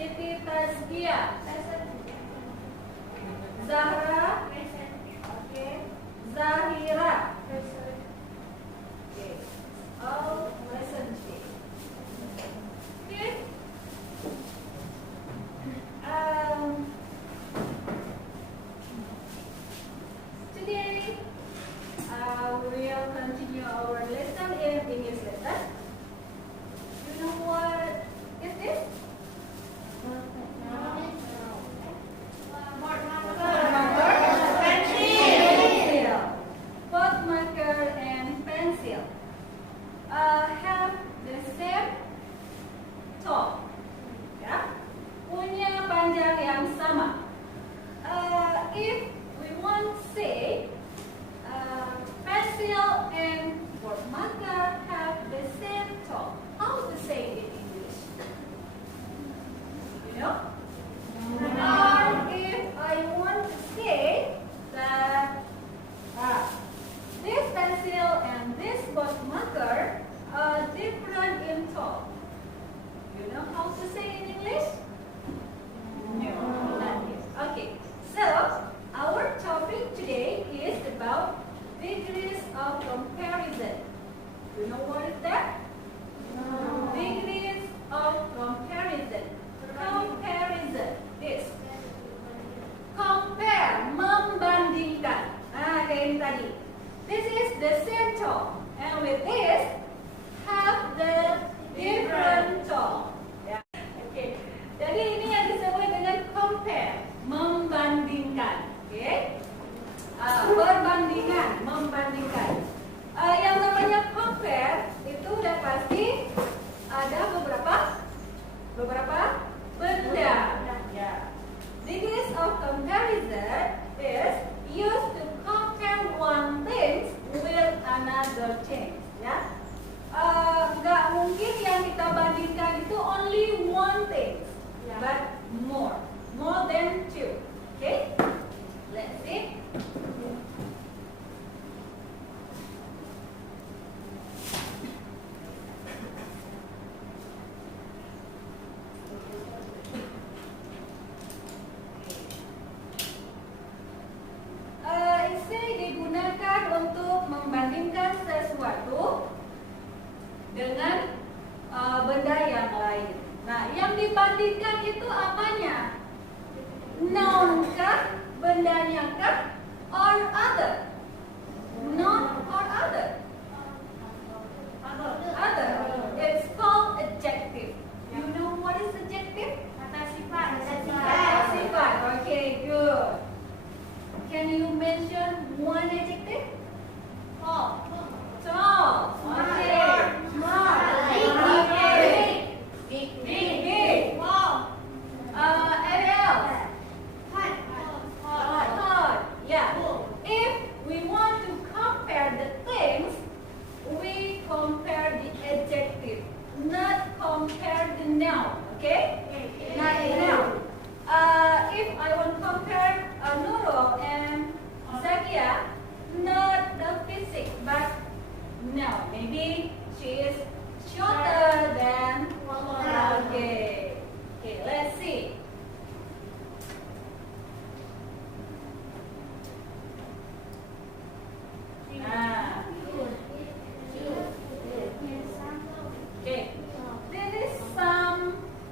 Siti Tazkia. Zahra. Okay. Zahira. Okay. All present. Okay. Today we will continue our lesson in English lesson. You know what is this? Pencil. Both marker and pencil have the same top. Ya, punya panjang yang sama. If we want to say pencil and board marker have the same top, how to say it in English? You know? Or if I want to say that this pencil and this board marker are different in top, you know how to say in English? No, not yet. Okay, so our topic today is about degrees of comparison. You know what is that? No. Degrees of comparison. Comparison. This. Compare, membandingkan. Kayak ini tadi. This is the same top, and with this have the different top. Ya. Okay. Jadi ini yang disebut dengan compare, membandingkan. Okay. Perbandingan, membandingkan. Yang namanya compare itu udah pasti ada beberapa benda. Ya. Degrees of comparison is used to compare one thing with another thing. Ya. Nggak mungkin yang kita bandingkan itu only one thing, but more than two. Okay. Let's see. Isi digunakan untuk membandingkan sesuatu dengan benda yang lain. Nah, yang dibandingkan itu apanya? Noun kah? Bendanya kah? Or other? Noun or other? Other. It's called adjective. You know what is adjective? Kata sifat. Kata sifat. Okay, good. Can you mention one adjective? Tall. Tall. Okay. Smart. Okay. Big. Wow. And else? Hot. Yeah. If we want to compare the things, we compare the adjective, not compare the noun. Okay? Not the noun. If I want to compare Nurul and Zakia, not the physics, but no, maybe she is shorter than. Okay. Okay, let's see. Okay.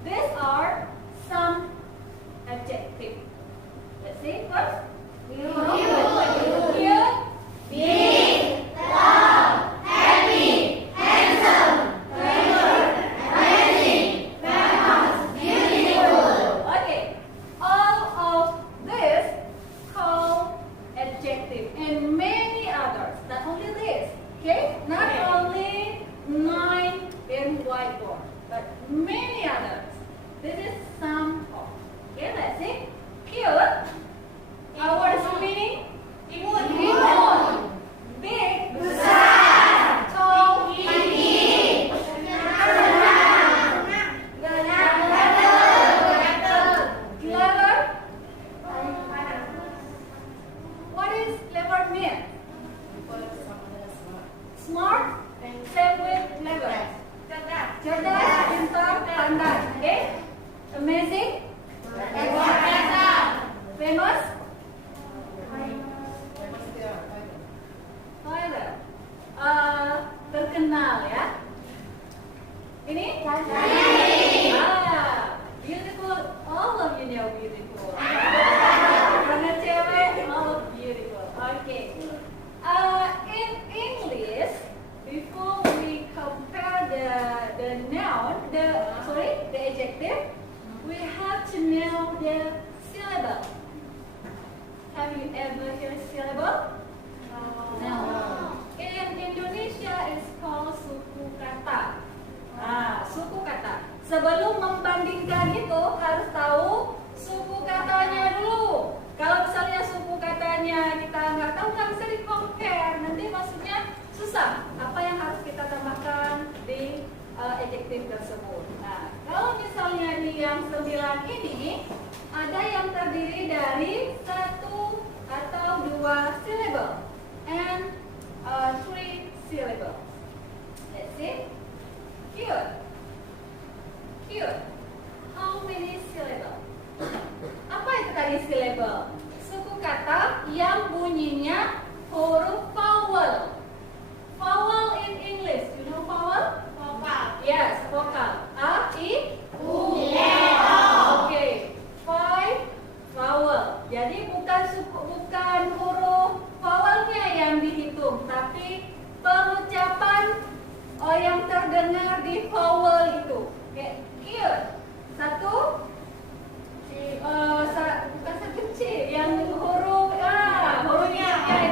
These are some adjectives. Let's see first. Cute, big, loud, happy, handsome, clever, amazing, very we have to know the syllable. Have you ever heard syllable? No. In Indonesia, it's called suku kata. Suku kata. Sebelum membandingkan itu harus tahu suku katanya dulu. Kalau misalnya suku katanya kita nggak tahu, nggak bisa di-compare. Nanti maksudnya susah. Apa yang harus kita tambahkan di adjektif tersebut. Nah, kalau misalnya di yang 9 ini ada yang terdiri dari 1 atau 2 syllable and 3 syllable. Let's see. Cute. Cute. How many syllable? Apa itu tadi syllable? Suku kata yang bunyinya huruf vowel. Vowel in English, you know vowel? Vokal. Yes, vokal. A, I, U, E, O. Okay. 5 vowel. Jadi bukan huruf vowelnya yang dihitung, tapi pengucapan yang terdengar di vowel itu. Okay. Cute. 1, bukan satu C, yang hurufnya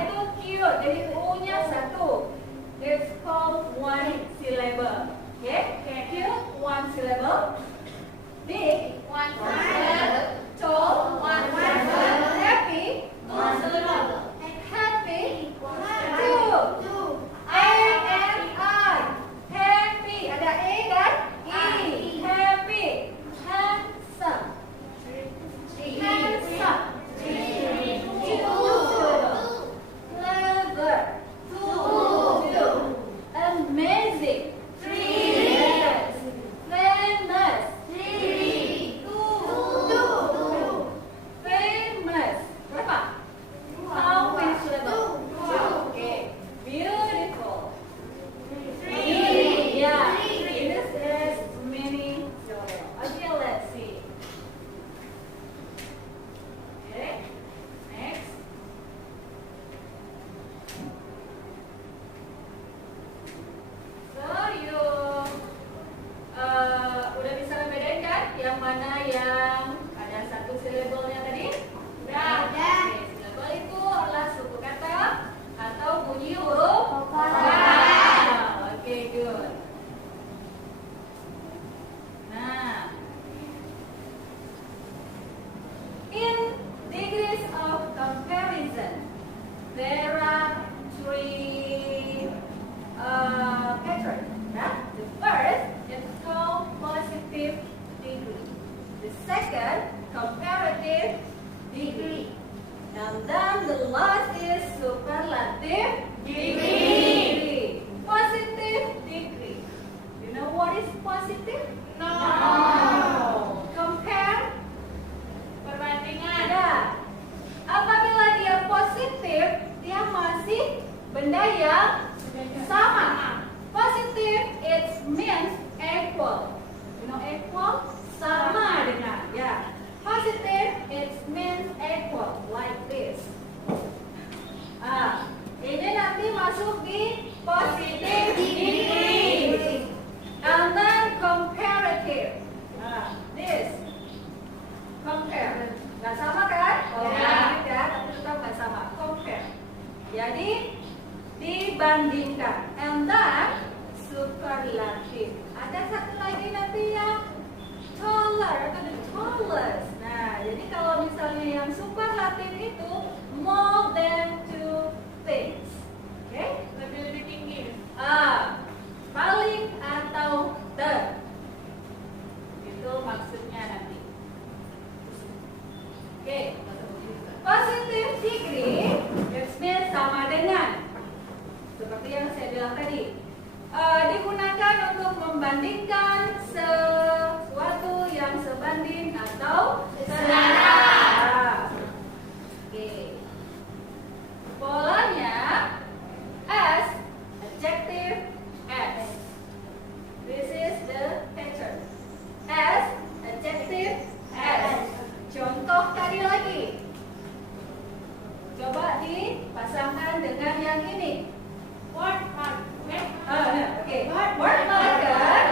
itu cute. Jadi U-nya 1. It's called 1 syllable. Okay? Cute, 1 syllable. Big, 1 syllable. Tall, 1 syllable. Happy, 1 syllable. Happy, 2. A-N-I. Happy. Ada A dan I. Happy. Handsome. Handsome. 2 syllable. Clever. 2. Amazing. 3. Famous. 3. 2. Famous. Berapa? How many syllable? 2. Okay. Beautiful. 3. Yeah. This is many syllable. Okay, let's see. Okay. Next. So you udah bisa membedain kan yang mana yang ada 1 syllable-nya tadi? Udah. Oke, syllable itu adalah suku kata atau bunyi huruf vokal. Oke, good. Nah, in degrees of comparison, there are 3 patterns. The first is called positive degree. The second, comparative degree. And then the last is superlative degree. Positive degree. You know what is positive? No. Compare. Perbandingan. Ya. Apabila dia positif, dia masih benda yang sama. Positive, it means equal. You know equal? Sama dengan. Ya. Positive, it means equal. Like this. Ini nanti masuk di positive degree. And then comparative. This. Compare. Gak sama kan? Ya, tapi tetap gak sama. Compare. Jadi dibandingkan. And then superlative. Ada satu lagi nanti yang taller atau the tallest. Nah, jadi kalau misalnya yang superlative itu more than 2 things. Oke? Lebih tinggi. Paling atau the. Itu maksudnya nanti. Oke. Positive degree it means sama dengan. Seperti yang saya bilang tadi, digunakan untuk membandingkan sesuatu yang sebanding atau setara. Oke. Polanya as adjective as. This is the pattern. As adjective as. Contoh tadi lagi. Coba dipasangkan dengan yang ini. Word marker. Okay. Word marker.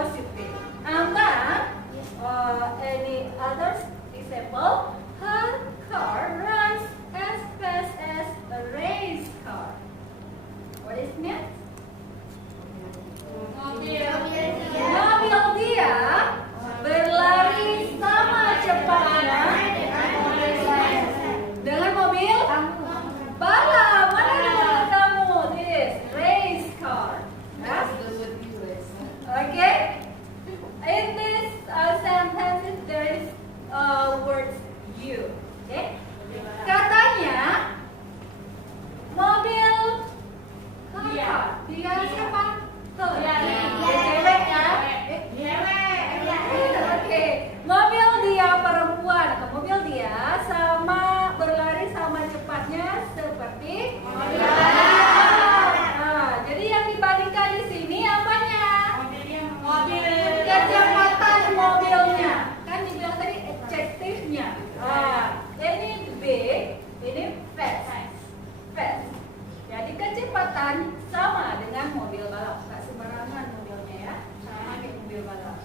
positive. And then any other example? Her car runs as fast as a race car. What is next? Mobil dia berlari sama cepatnya dengan mobil balap. Mana ada mobil kamu? This race car. Okay. In this sentence there is words you. Okay. Katanya mobil dia siapa? Cewek ya? Oke. Mobil dia perempuan atau mobil dia sama berlari sama cepatnya seperti mobil. Nah, jadi yang dibandingkan di sini apanya? Kecepatan mobilnya. Kan dibilang tadi adjektifnya. Ini big, ini fast. Jadi kecepatan sama dengan mobil balap. Nggak sembarangan mobilnya ya. Sama kayak mobil balap.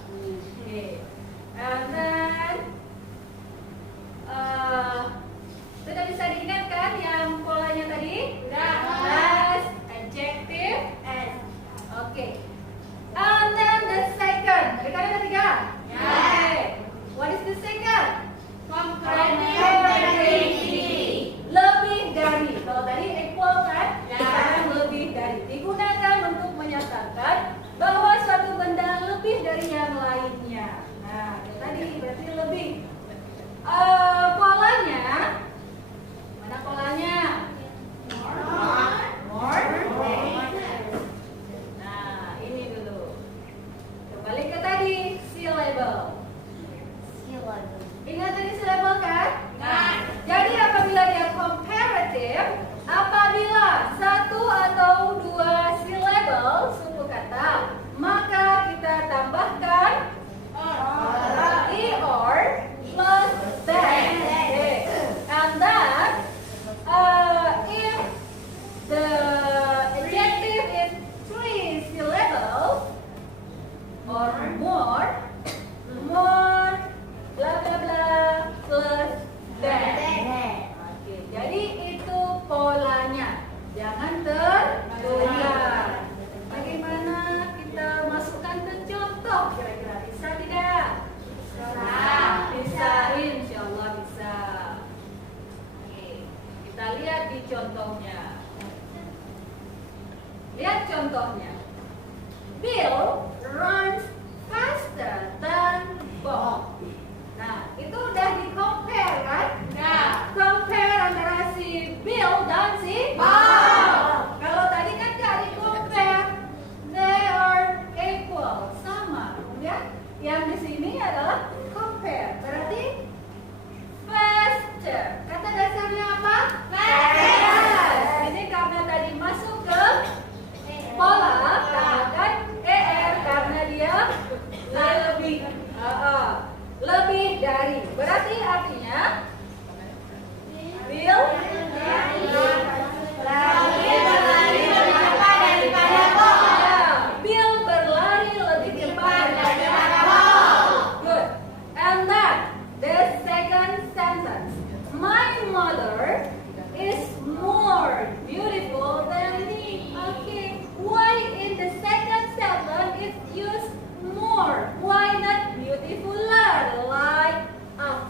Okay. And then sudah bisa diingatkan yang polanya tadi? Sudah. Adjective S. Okay. And then the second. Ada kalian ada 3? Okay. What is the second? Lebih dari. Kalau tadi equal kan? Sekarang lebih dari. Digunakan untuk menyatakan bahwa suatu benda lebih dari yang lainnya. Nah, tadi berarti lebih. Polanya, mana polanya? More. Nah, ini dulu. Kembali ke tadi, syllable. Ingat tadi syllable kan? Jadi apabila dia comparative, apabila 1 atau 2 syllable suku kata, maka kita tambahkan or plus than. Okay. And then if the adjective is 3 syllables or more, bla bla bla plus than. Oke, jadi itu polanya. Jangan tertunda. Bagaimana kita masukkan ke contoh kira-kira? Bisa tidak? Bisa, insyaallah bisa. Oke, kita lihat di contohnya. Lihat contohnya. Bill runs faster than Bob. Nah, itu udah di-compare kan? Compare antara si Bill dan si Bob. Kalau tadi kan nggak di-compare. They are equal, sama. Ya? Yang di sini adalah compare. Berarti faster. Kata dasarnya apa? Fast. Ini karena tadi masuk ke pola, tambahkan er karena dia lebih dari. Berarti artinya Bill Bill berlari lebih cepat daripada Bob. Good. And then the second sentence. My mother is more beautiful than me. Okay. Why in the second sentence it used more? Why not beautifuler like us?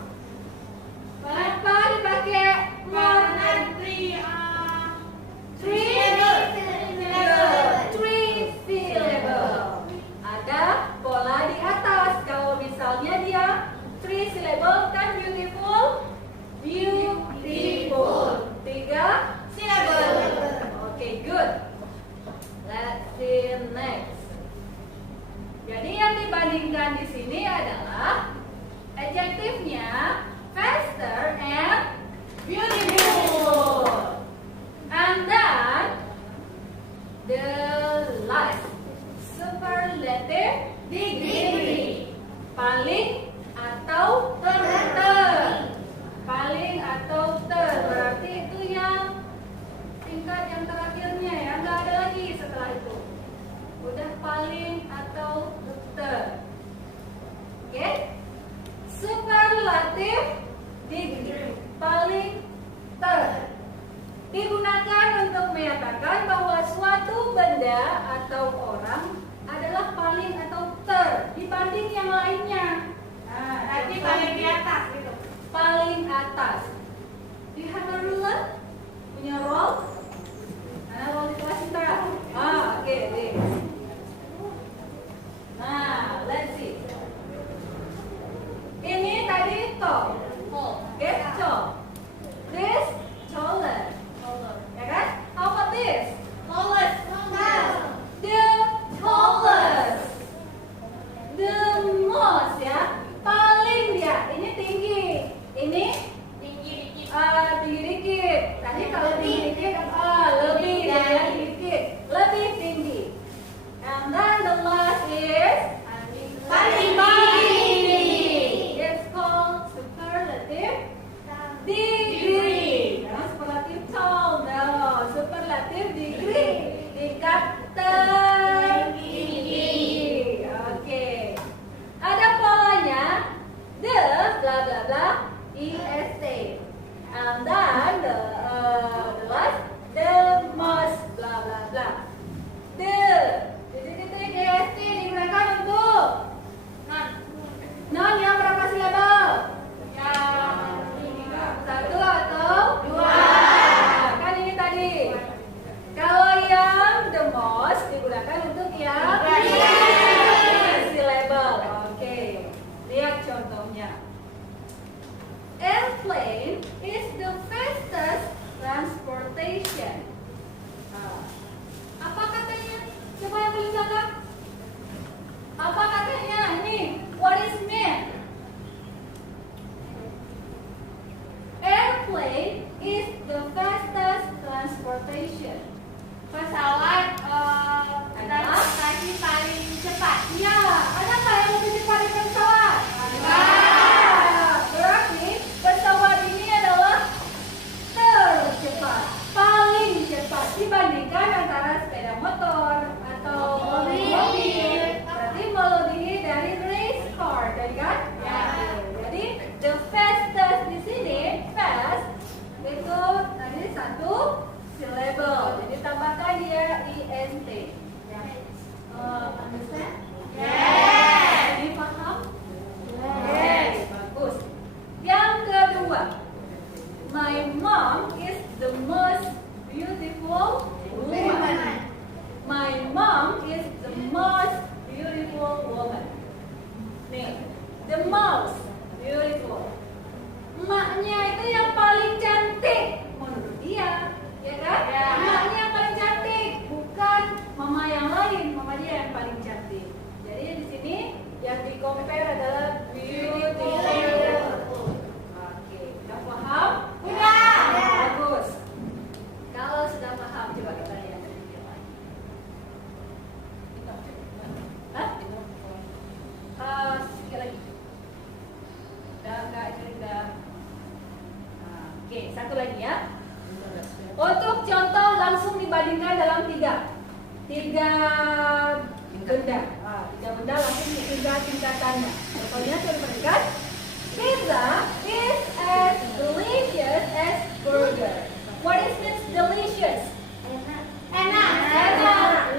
Kenapa dipakai more? Three syllable. Ada pola di atas. Kalau misalnya dia 3 syllable kan beautiful. 3 syllable. Okay, good. Let's see next. Jadi yang dibandingkan di sini adalah adjektifnya faster and beautiful. And then the last superlative degree. Paling atau ter. Paling atau ter. Berarti itu yang tingkat yang terakhirnya ya. Nggak ada lagi setelah itu. Udah paling atau ter. paling di atas gitu. Paling atas. Do you have a ruler? Punya roll? Mana roll di kelas kita? Oke, this. Nah, let's see. Ini tadi top. Oke, top. This taller. Ya kan? How about this? Tallest. The tallest. The most ya. Paling dia. Ini tinggi. Ini tinggi dikit. Tadi kalau tinggi dikit lebih ya, dikit. Lebih tinggi. And then the last is paling tinggi. It's called superlative degree. Nah, superlative tall, no. Superlative degree. Tingkat tertinggi. Oke. Ada polanya. The bla bla bla est. And then the last the most bla bla bla. The est digunakan untuk non yang berapa silabel? Satu atau dua? Kan ini tadi. Kalau yang the most digunakan untuk yang silabel. Oke. Lihat contohnya. Airplane is the fastest transportation. Apa katanya? Coba yang paling belakang. Apa katanya? Ini. What is mean? Airplane is the fastest transportation. Pesawat transportasi paling cepat. Ya, ada nggak yang lebih cepat dari pesawat? Ada. Berarti pesawat ini adalah tercepat, paling cepat dibandingkan antara sepeda motor atau mobil. Berarti melebihi dari race car, tadi kan? Ya. Jadi the fastest di sini fast itu tadi satu syllable. Jadi tambahkan dia int. Ya. Understand? Yes. Ini paham? Yes. Bagus. Yang kedua, my mom is the most beautiful woman. My mom is the most beautiful woman. Nih, the most beautiful. Emaknya itu yang paling cantik menurut dia, ya kan? Ya. Emaknya yang paling cantik, bukan mama yang lain. Mama dia yang paling cantik. Jadi di sini yang di compare adalah beautiful. Oke, udah paham? Udah. Bagus. Kalau sudah paham, coba kita lihat sedikit lagi. Sedikit lagi. Udah. Oke, satu lagi ya. Untuk contoh langsung dibandingkan dalam tiga benda. Tiga benda langsung tiga tingkatannya. Contohnya saya berikan. Pizza is as delicious as burger. What is this delicious? Enak,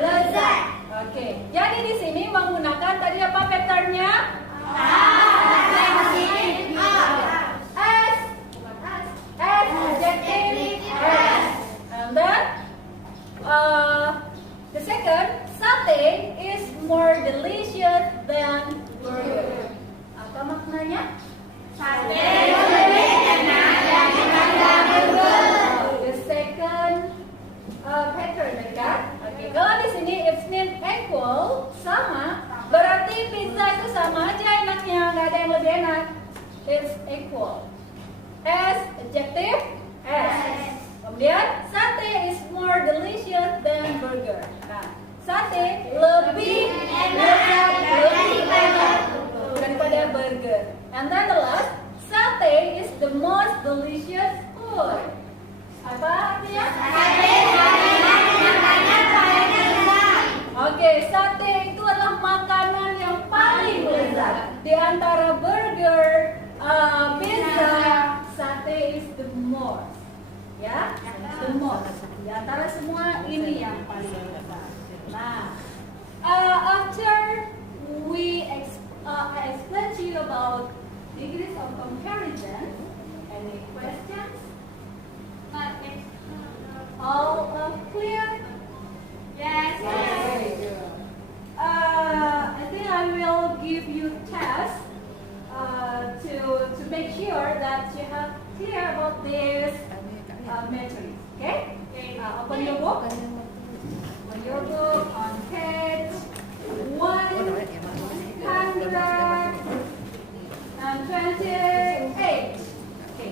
lezat. Oke. Jadi di sini menggunakan tadi apa patternnya? And then the second, satay is more delicious than burger. Apa maknanya? Satay lebih enak daripada burger. The second pattern, kan? Oke, kalau di sini if name equal sama, berarti pizza itu sama aja enaknya, nggak ada yang lebih enak. It's equal. As adjective as. Kemudian sate is more delicious than burger. Nah, sate lebih enak, lebih enak daripada burger. And then the last, sate is the most delicious food. Apa artinya? Sate makanan paling lezat. Oke, sate itu adalah makanan yang paling lezat. Di antara burger, pizza, sate is the most. Ya, the most. Di antara semua ini yang paling lezat. Nah, after we explain to you about degrees of comparison. Any questions? All clear? Yes. Very good. I think I will give you tests to make sure that you have clear about this matrix. Okay? Open your book. Open your book on page 128. Okay.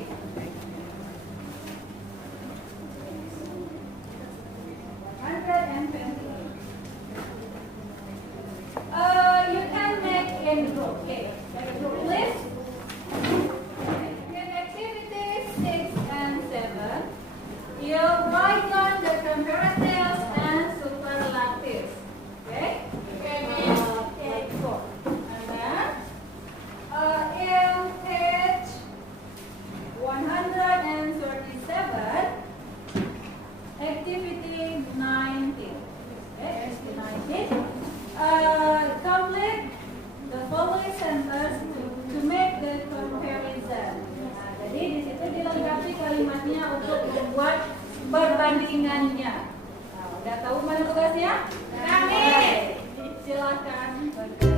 128. You can make in group. Okay. Make a group list. In activities 6 and 7, you write down the comparatives and superlatives. Okay? Page 4. And then in page 137, activity 19. Okay, activity 19. Complete the following sentence to make the comparison. Nah, jadi di situ dilengkapi kalimatnya untuk membuat perbandingannya. Nah, udah tahu mana tugasnya? Oke, silakan bekerja.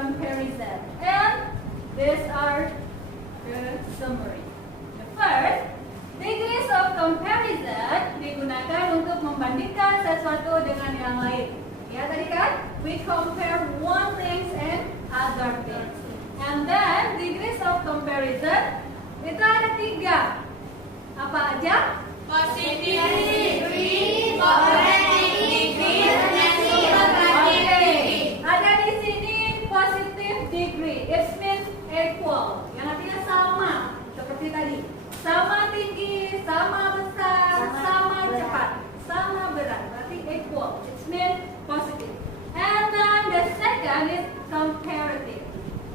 comparison. And these are the summary. The first, degrees of comparison digunakan untuk membandingkan sesuatu dengan yang lain. Ya tadi kan, we compare one things and other things. And then degrees of comparison itu ada 3. Apa aja? Positive degree, comparative degree, dan superlative degree. Ada di sini positive degree. It means equal. Yang artinya sama. Seperti tadi. Sama tinggi, sama besar, sama cepat, sama berat. Berarti equal. It means positive. And then the second is comparative.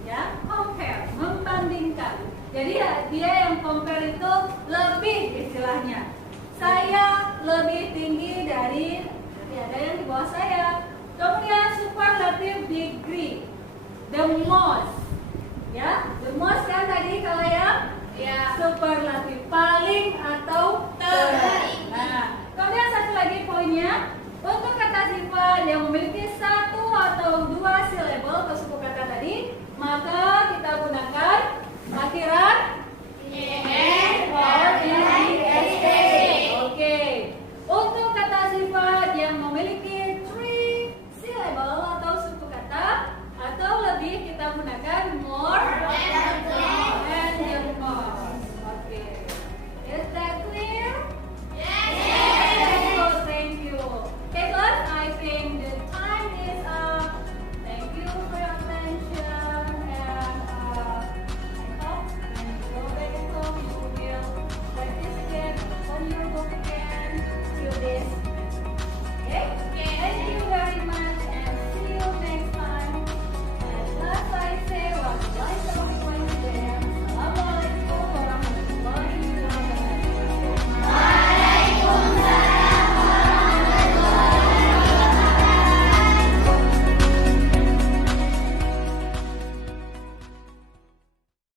Ya, compare, membandingkan. Jadi dia yang compare itu lebih istilahnya. Saya lebih tinggi dari ada yang di bawah saya. Kemudian superlative degree, the most. Ya, the most kan tadi kalau yang superlative, paling atau terbaik. Nah, kemudian satu lagi poinnya, untuk kata sifat yang memiliki satu